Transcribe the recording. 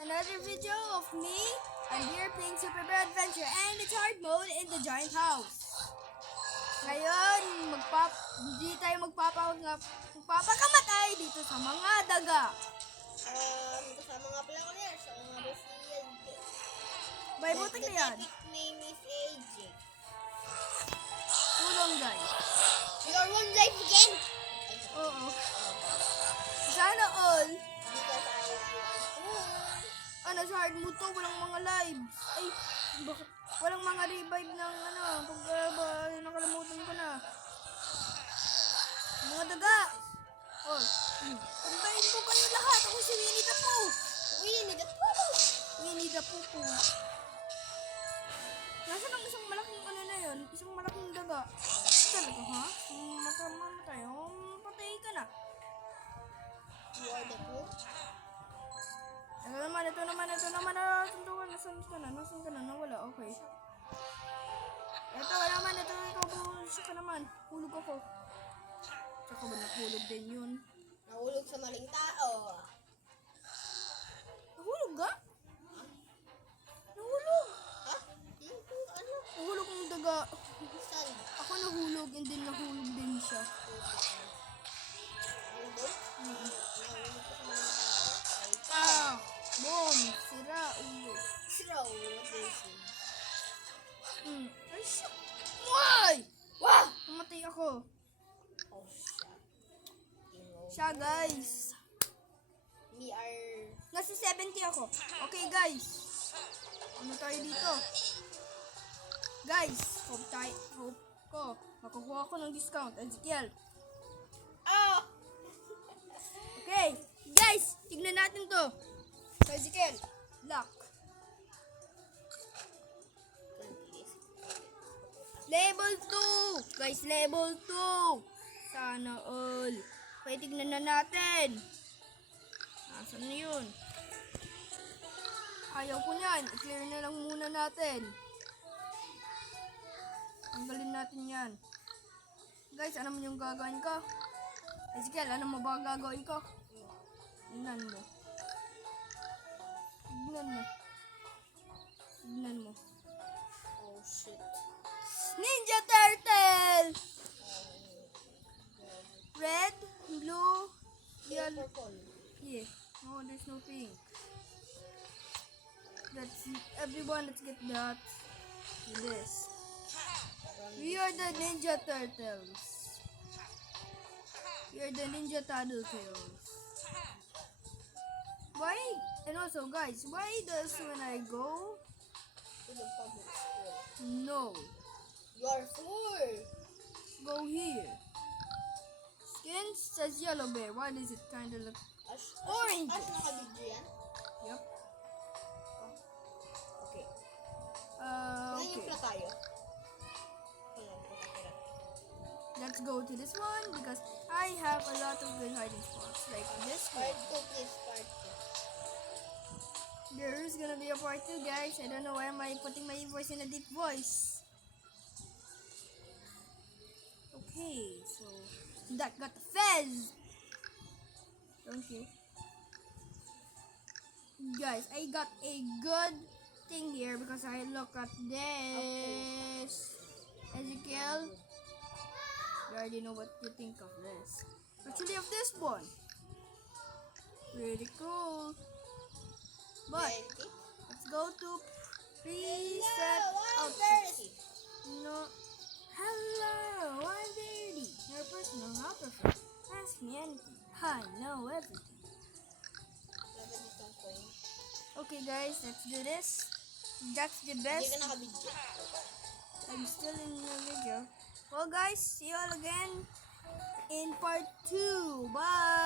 Another video of me and we're playing Super Bear Adventure and it's hard mode in the giant house. Ngayon, hindi tayo magpapakamatay dito sa mga daga. Kasama nga pala ko niya sa mga Brazilian. Bay, butik na yan. The name is AJ. Tulong, guys. Your one life again? Oo. Sana all. Hindi ka sa Ano, sa hard mode to, walang mga lives. Ay, bakit? Walang mga revive ng nakalimutan ko na. Mga daga. Oh, pantayin ko kayo lahat. Ako si Winnie the Pooh. Winnie the Pooh. Winnie the Pooh. Nasaan ang isang malaking ano na yun? Isang malaking daga. Talaga, ha? Mamatay. Patay ka na. You are the Pooh? Ito naman. Nasaan ka na? Nawala, okay. Ito naman, ikaw bullshit ka naman. Hulog ako. Tsaka ba nahulog din yun? Nahulog sa maling tao. Nahulog ka? Nahulog. Ha? Ano? Nahulog ang daga. Saan? Ako nahulog and then nahulog din siya. Nahulog? Nahulog ko sa maling tao. Ah! Boom! Sira ulo. Sira ulo. Ay, shit! Why? Wah! Namatay ako. Oh, shit. Siya, guys. We are... Nasa 70 ako. Okay, guys. Ano tayo dito? Guys, hope ko. Makukuha ko ng discount. Ezekiel. Oh! Okay. Guys, tignan natin to. Ezekiel. Lock. Level 2. Guys, level 2. Sana all. Okay, tignan na natin. Nasaan na yun? Ayaw ko niyan. I-clear na lang muna natin. Tanggalin natin yan. Guys, ano mo yung gagawin ko? Ezekiel, ano mo ba gagawin ko? Tignan mo. Oh, shit. Ninja Turtle! Red, blue, yellow. Purple. Yeah. No, there's no pink. Let's everyone, let's get that. This. We are the Ninja Turtles. We are the Ninja Tattletales. Why? And also, guys, why does when I go? To the public school. No. You are fool. Go here. Skin says yellow bear. Why does it kind of look orange? Nakabidyo yan? Yep. Okay. Okay. Ngayon pala tayo. Let's go to this one because I have a lot of good hiding spots. Like this one. Part 2, please. Part 2. There's gonna be a part 2, guys. I don't know why am I putting my voice in a deep voice. Okay, so that got the fez. Don't you? Guys, I got a good thing here because I look at this. Ezekiel, you already know what you think of this. Actually, of this one. Pretty cool. But let's go to preset outfit. No. Hello, I'm Verdi, your personal operator. Ask me anything. I know everything. Okay, guys, let's do this. That's the Hindi best. ka nakabidyo. I'm still in the video. Well, guys, see you all again in part 2. Bye.